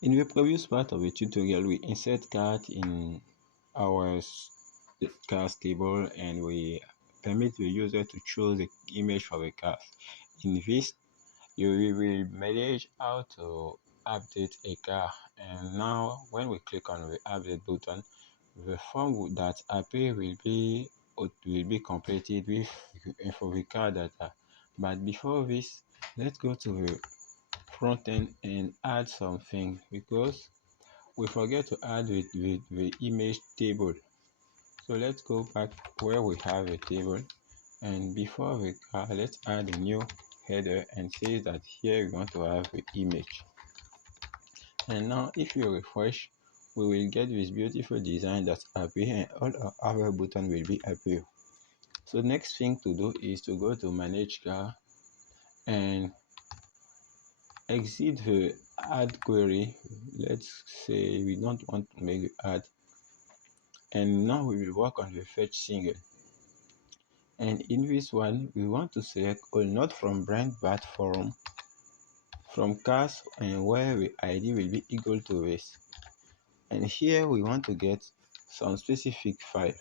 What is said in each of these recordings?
In the previous part of the tutorial, we insert card in our cars table and we permit the user to choose the image for the cars. In this, you will manage how to update a car. And now, when we click on the update button, the form that appear will be completed with info the car data. But before this, let's go to the front end and add something because we forget to add the image table. So let's go back where we have a table, and before the car, let's add a new header and say that here we want to have the image. And now if you refresh, we will get this beautiful design that appear and all our button will be appear. So next thing to do is to go to manage car and exit the add query. Let's say we don't want to make the add, and now we will work on the fetch single. And in this one, we want to select all not from brand but from cars, and where the ID will be equal to this. And here we want to get some specific file,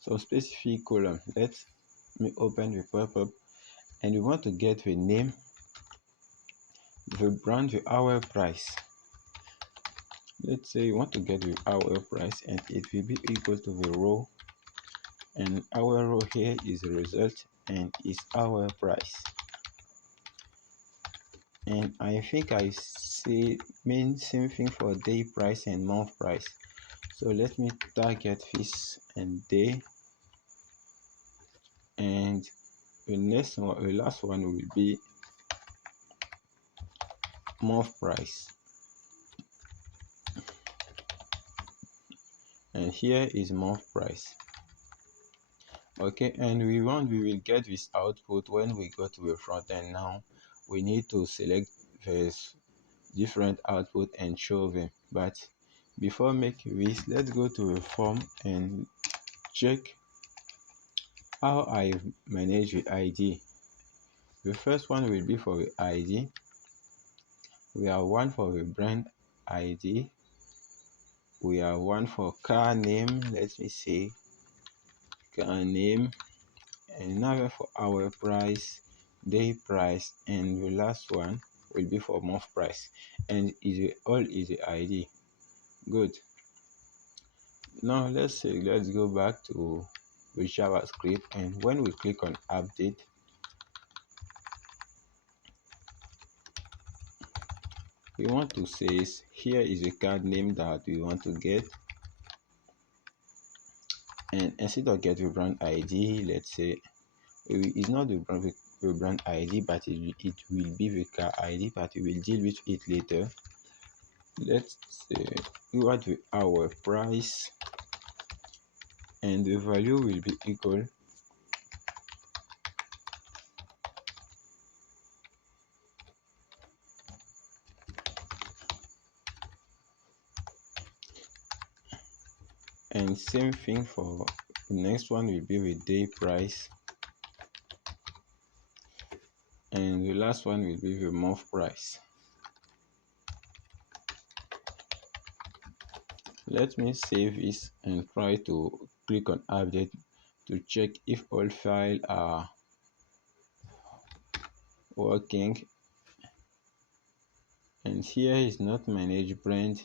some specific column. Let me open the pop-up, and we want to get the name, the brand, the hour price. Let's say you want to get the hour price, and it will be equal to the row, and our row here is the result and is our price. And I think I see mean same thing for day price and month price. So let me target this and day, and the next one, the last one will be month price. And here is month price. Okay, and we will get this output when we go to the front end. Now we need to select this different output and show them. But before making this, let's go to the form and check how I manage the ID. The first one will be for the ID. We have one for the brand ID. We have one for car name. Let me see, car name, and another for our price, day price, and the last one will be for month price. And all is the ID. Good. Now let's go back to the JavaScript, and when we click on update, we want to say here is the card name that we want to get, and instead of get the brand ID, let's say it's not the brand ID, but it will be the car ID, but we will deal with it later. Let's say we want the hour price, and the value will be equal and same thing for the next one will be the day price, and the last one will be the month price. Let me save this and try to click on update to check if all files are working. And here is not manage brand,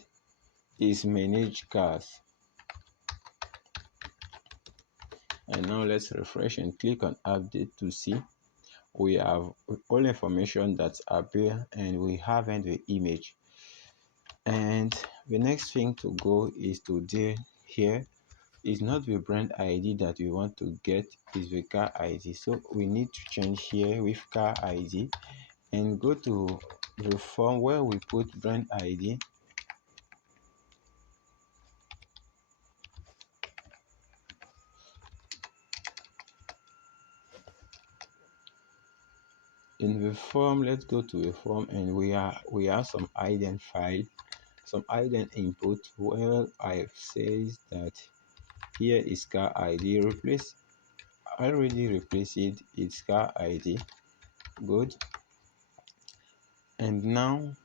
is manage cars. And now let's refresh and click on update to see we have all information that appear, and we haven't the image. And the next thing to go is to deal here is not the brand ID that we want to get, is the car ID. So we need to change here with car ID and go to the form where we put brand ID. In the form, let's go to the form, and we have some ident file, some ident input where I says that here is car ID. Already replace it, it's car ID. Good. And now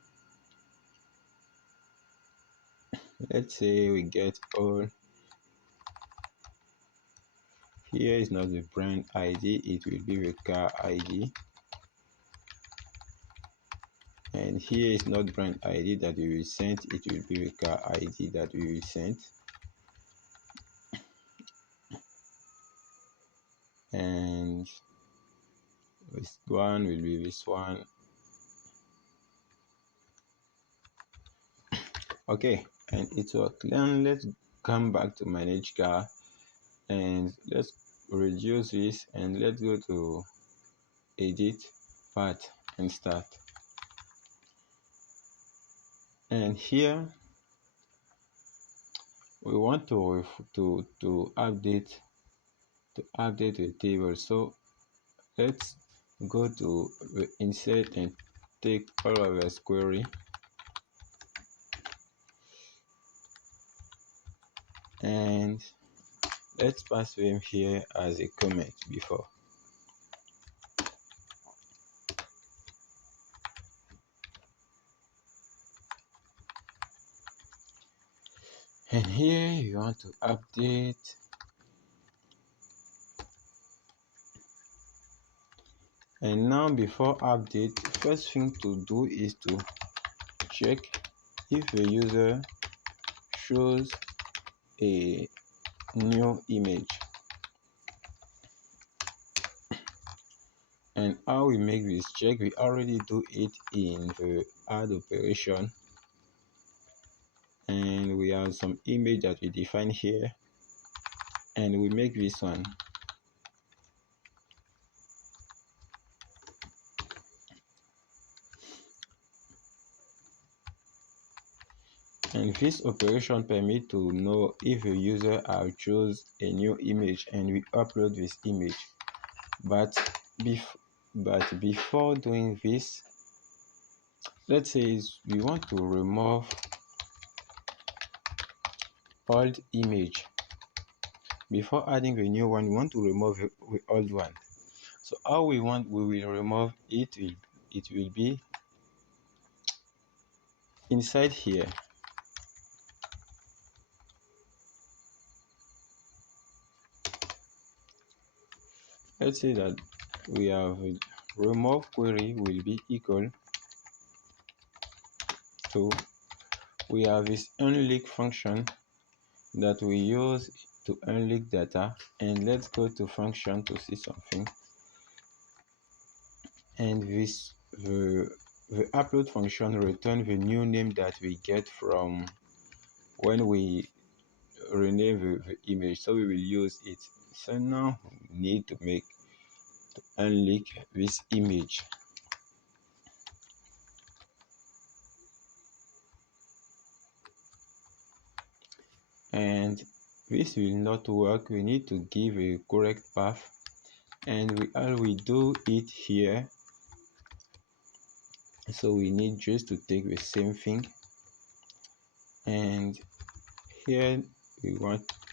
Let's say we get all. Here is not the brand ID, it will be the car ID. And here is not brand ID that we will send, it will be the car ID that we will send. And this one will be this one. Okay, and it worked. Then let's come back to manage car and let's reduce this and let's go to edit path and start. And here we want to update the table. So let's go to insert and take all of our query and let's pass them here as a comment before. And here you want to update. And now before update, first thing to do is to check if the user shows a new image. And how we make this check, we already do it in the add operation. And we have some image that we define here. And we make this one. And this operation permits to know if a user have choose a new image and we upload this image. But before doing this, let's say we want to remove old image. Before adding a new one, we want to remove the old one. So how we will remove it will be inside here. Let's say that we have remove query will be equal to, we have this unlink function that we use to unlink data. And let's go to function to see something. And this the upload function return the new name that we get from when we rename the image, so we will use it. So now we need to unlink this image. And this will not work, we need to give a correct path. And all we do it here, so we need just to take the same thing. And here we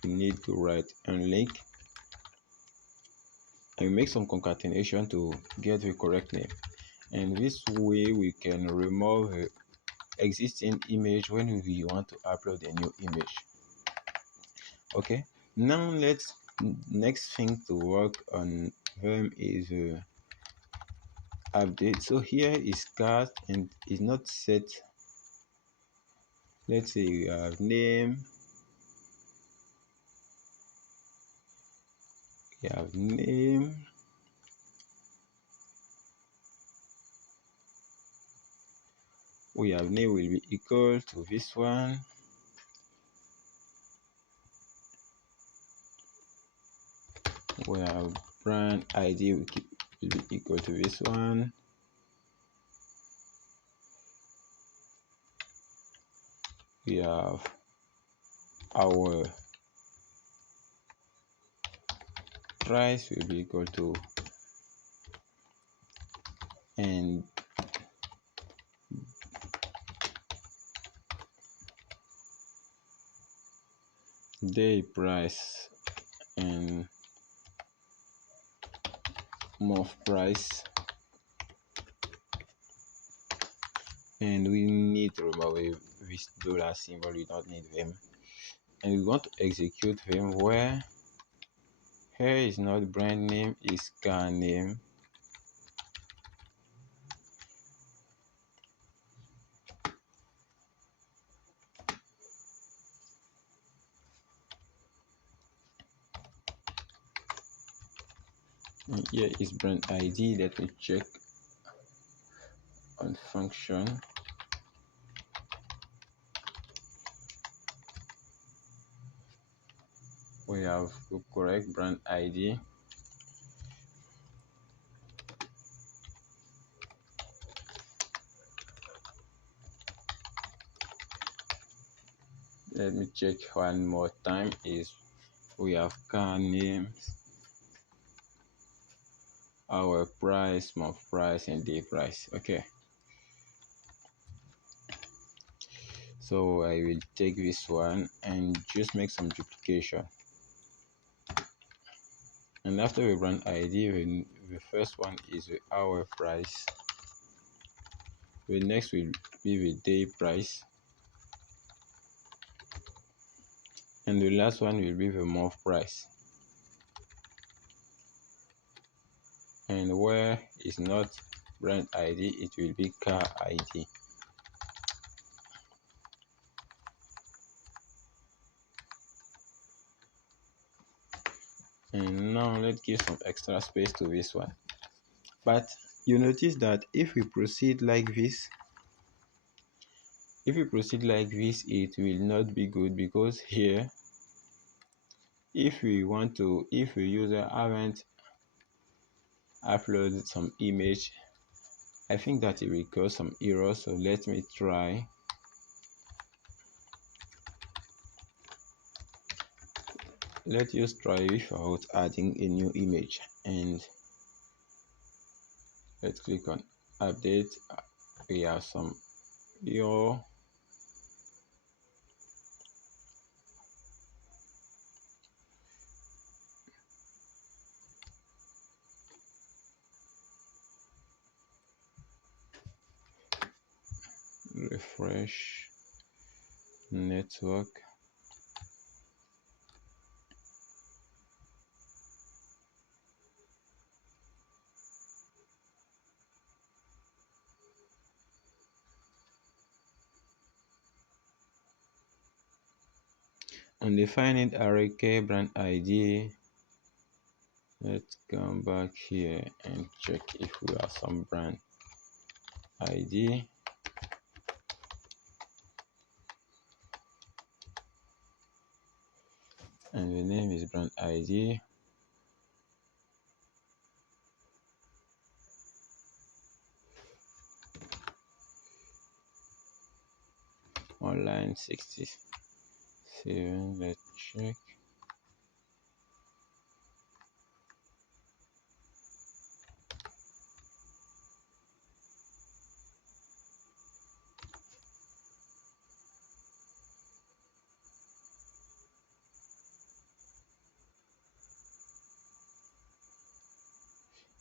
need to write unlink and make some concatenation to get the correct name. And this way we can remove the existing image when we want to upload a new image. Okay, now next thing to work on them is update. So here is cast and is not set. Let's say we have name, we have name, will be equal to this one. We have brand ID will be equal to this one. We have our price will be equal to, and day price and month price, and we need to remove this dollar symbol. We don't need them, and we want to execute them where here is not brand name, is car name. And here is brand ID. Let me check on function. We have the correct brand ID. Let me check one more time. Is we have car names, our price, month price, and day price. Okay, so I will take this one and just make some duplication. And after the brand ID, the first one is the hour price. The next will be the day price. And the last one will be the month price. And where is not brand ID, it will be car ID. And now let's give some extra space to this one. But you notice that if we proceed like this, it will not be good, because here, if the user haven't uploaded some image, I think that it will cause some errors. So let me try. Let's just try without adding a new image, and let's click on update. We have some error. Refresh network. On the find it array k brand ID, let's come back here and check if we have some brand ID. And the name is brand ID. Online 67. Let's check.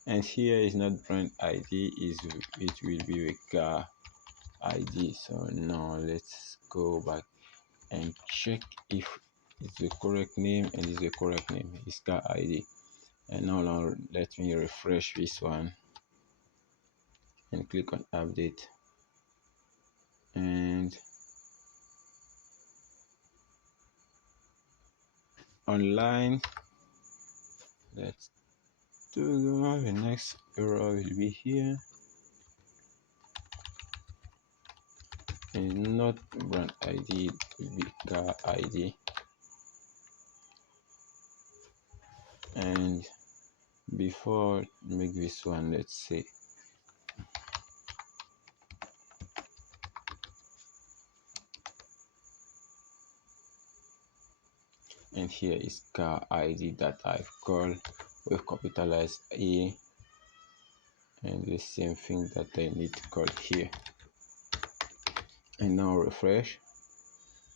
And here is not brand ID, it will be the car ID. So now let's go back and check if it's the correct name, and it's the correct name. It's car ID. And now let me refresh this one and click on update. And online, let's do the next error will be here, and not brand ID, it will be car ID. And before make this one, let's say and here is car ID that I've called with capitalized A, and the same thing that I need to call here. And now refresh,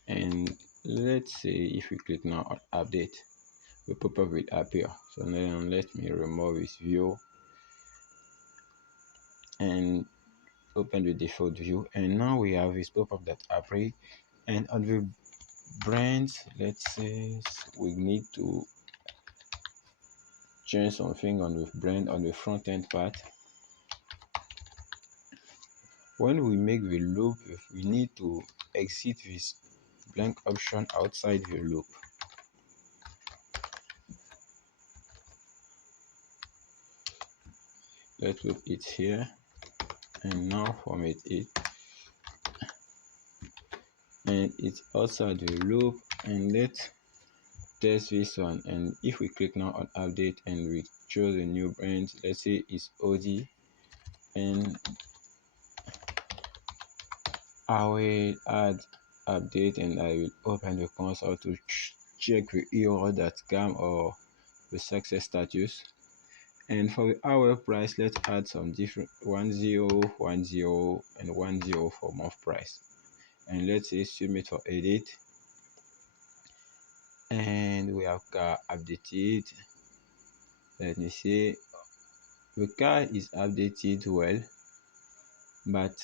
and let's say if we click now on update, the pop-up will appear. So now let me remove this view, and open the default view, and now we have this pop-up that appears. And on the brands, let's say we need to change something on the brand on the front end part. When we make the loop, we need to exit this blank option outside the loop. Let's put it here, and now format it, and it's outside the loop. And let's test this one. And if we click now on update and we choose a new brand, let's say it's OD, and I will add update, and I will open the console to check the error that came or the success status. And for the hour price, let's add some different 10, 10, and 10 for month price. And let's say submit for edit. And we have car updated. Let me see. The car is updated well, but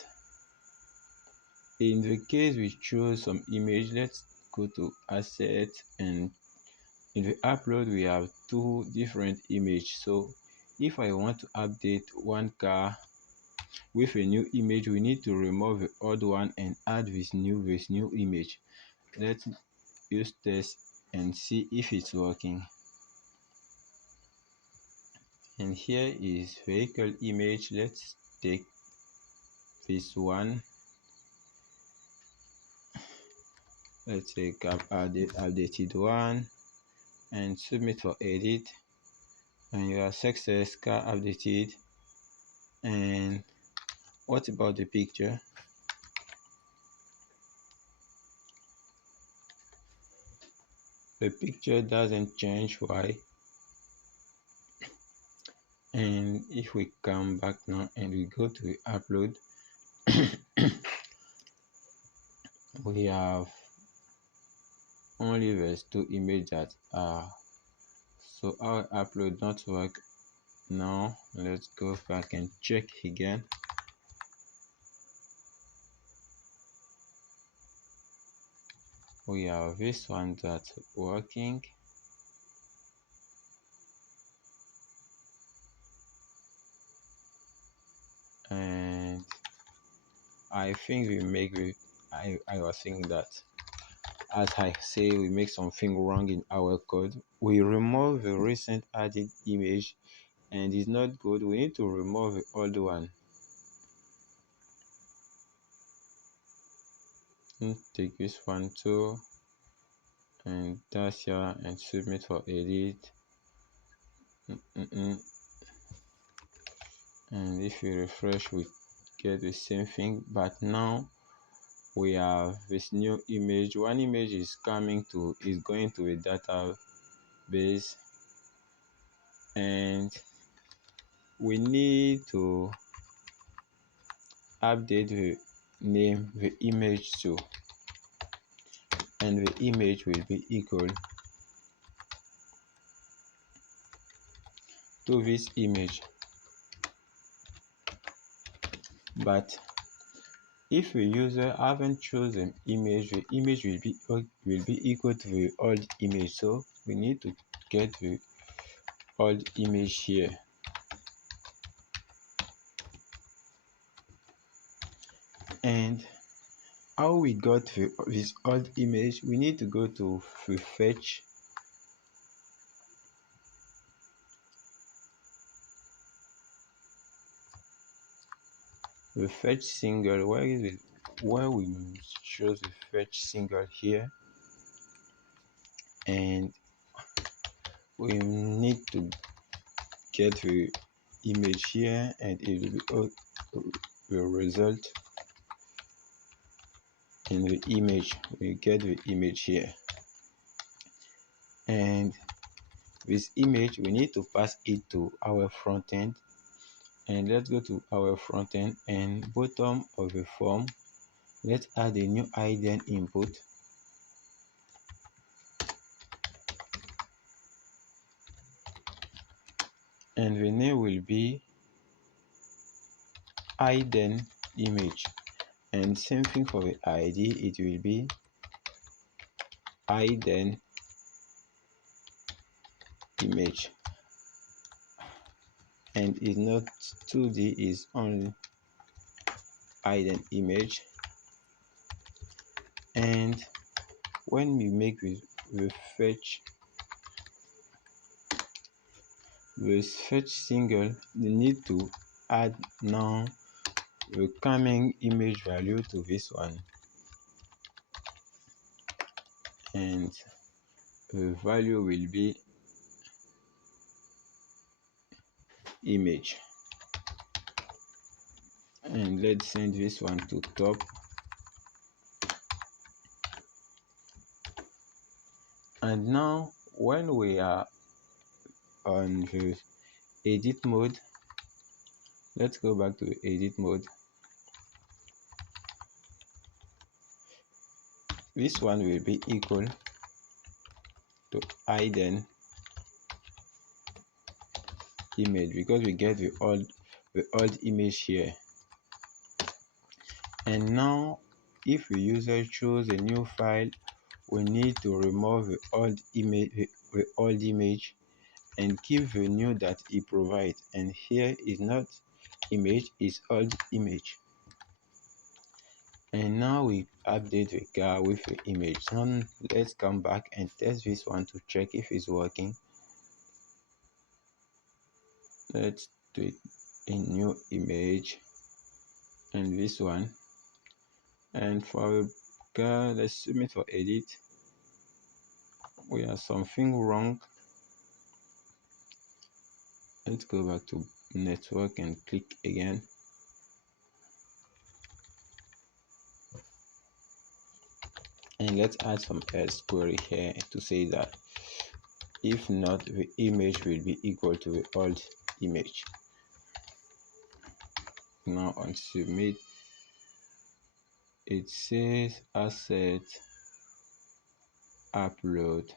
in the case we choose some image, let's go to asset, and in the upload we have two different images. So if I want to update one car with a new image, we need to remove the old one and add this new image. Let's use test and see if it's working. And here is vehicle image. Let's take this one. Let's take updated one and submit for edit. And your success, car updated. And what about the picture? The picture doesn't change. Why? And if we come back now and we go to the upload, we have only those two images that are, so our upload not work. Now let's go back and check again. We have this one that's working, and I think we make the I was thinking that, as I say, we make something wrong in our code. We remove the recent added image and it's not good. We need to remove the old one. Take this one too and dash here and submit for edit. And if you refresh, we get the same thing, but now we have this new image. One image is going to a database, and we need to update the name the image to, and the image will be equal to this image. But if the user haven't chosen image, the image will be equal to the old image. So we need to get the old image here. And how we got this old image, we need to go to the fetch. The fetch single, where is it? Where we choose the fetch single here, and we need to get the image here, and it will be the result in the image. We get the image here, and this image we need to pass it to our front end. And let's go to our front end, and bottom of the form, let's add a new ID input. And the name will be ID image. And same thing for the ID, it will be ident image, and is not 2D, is only ident image. And when we make the fetch single, we need to add now the coming image value to this one, and the value will be image. And let's send this one to top. And now when we are on the edit mode, let's go back to the edit mode. This one will be equal to ident image, because we get the old image here. And now if the user choose a new file, we need to remove the old image and keep the new that he provides. And here is not image, is old image. And now we update the car with the image. Now let's come back and test this one to check if it's working. Let's do it in new image, and this one. And for car, let's submit for edit. We have something wrong. Let's go back to network and click again. And let's add some else query here to say that if not, the image will be equal to the old image. Now on submit, it says asset upload,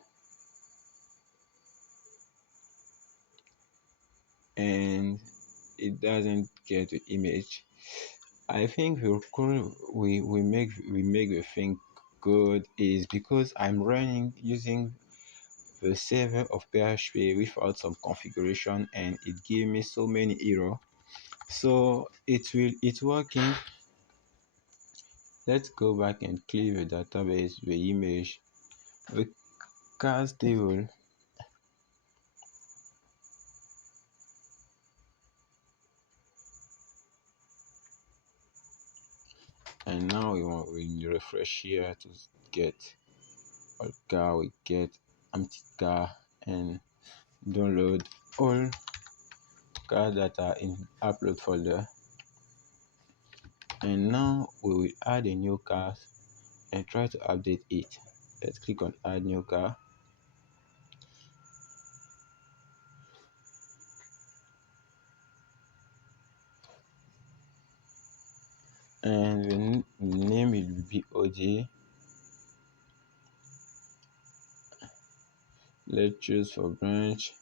and it doesn't get the image. I think we make the thing good is because I'm running using the server of PHP without some configuration, and it gave me so many errors. So it's working. Let's go back and clear the database, the image, the cars table. And now we refresh here to get all car, we get empty car, and download all cars that are in upload folder. And now we will add a new car and try to update it. Let's click on add new car. And the name will be OJ. Let's choose for branch.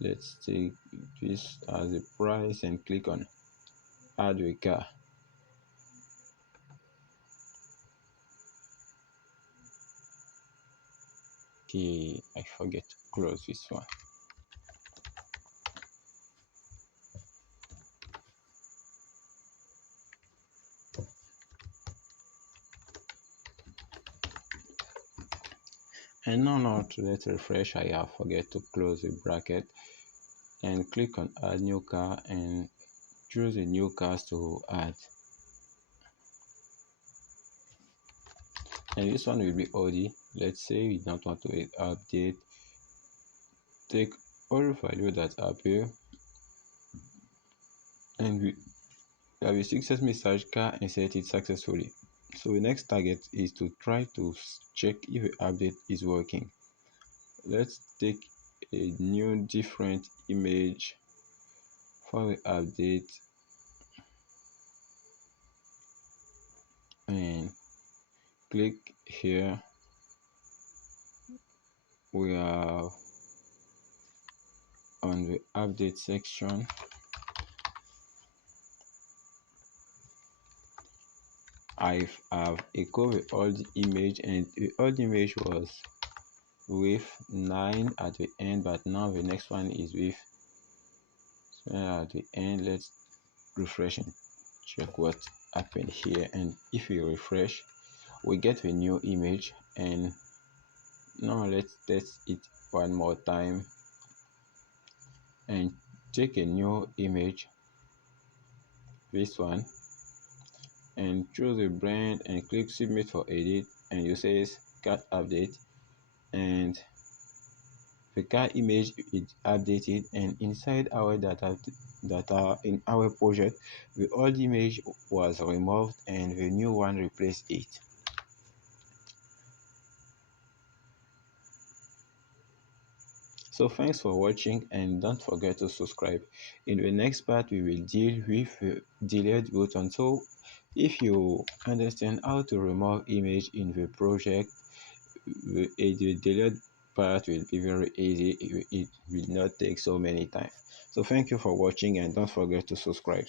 Let's take this as a price and click on add a car. Okay, I forget to close this one. And now let's refresh. I have forget to close the bracket and click on add new car and choose a new cars to add. And this one will be OD. Let's say we don't want to update. Take all value that appear, and we have a success message, car inserted successfully. So the next target is to try to check if the update is working. Let's take a new different image for the update and click here. We are on the update section, I've echoed the old image, and the old image was with 9 at the end, but now the next one is with 7 at the end. Let's refresh and check what happened here. And if we refresh, we get a new image. And now let's test it one more time and take a new image, this one, and choose a brand and click submit for edit, and you say card update, and the card image is updated. And inside our data in our project, the old image was removed and the new one replaced it. So thanks for watching, and don't forget to subscribe. In the next part, we will deal with delete button. So if you understand how to remove image in the project, the delete part will be very easy. It will not take so many time. So thank you for watching, and don't forget to subscribe.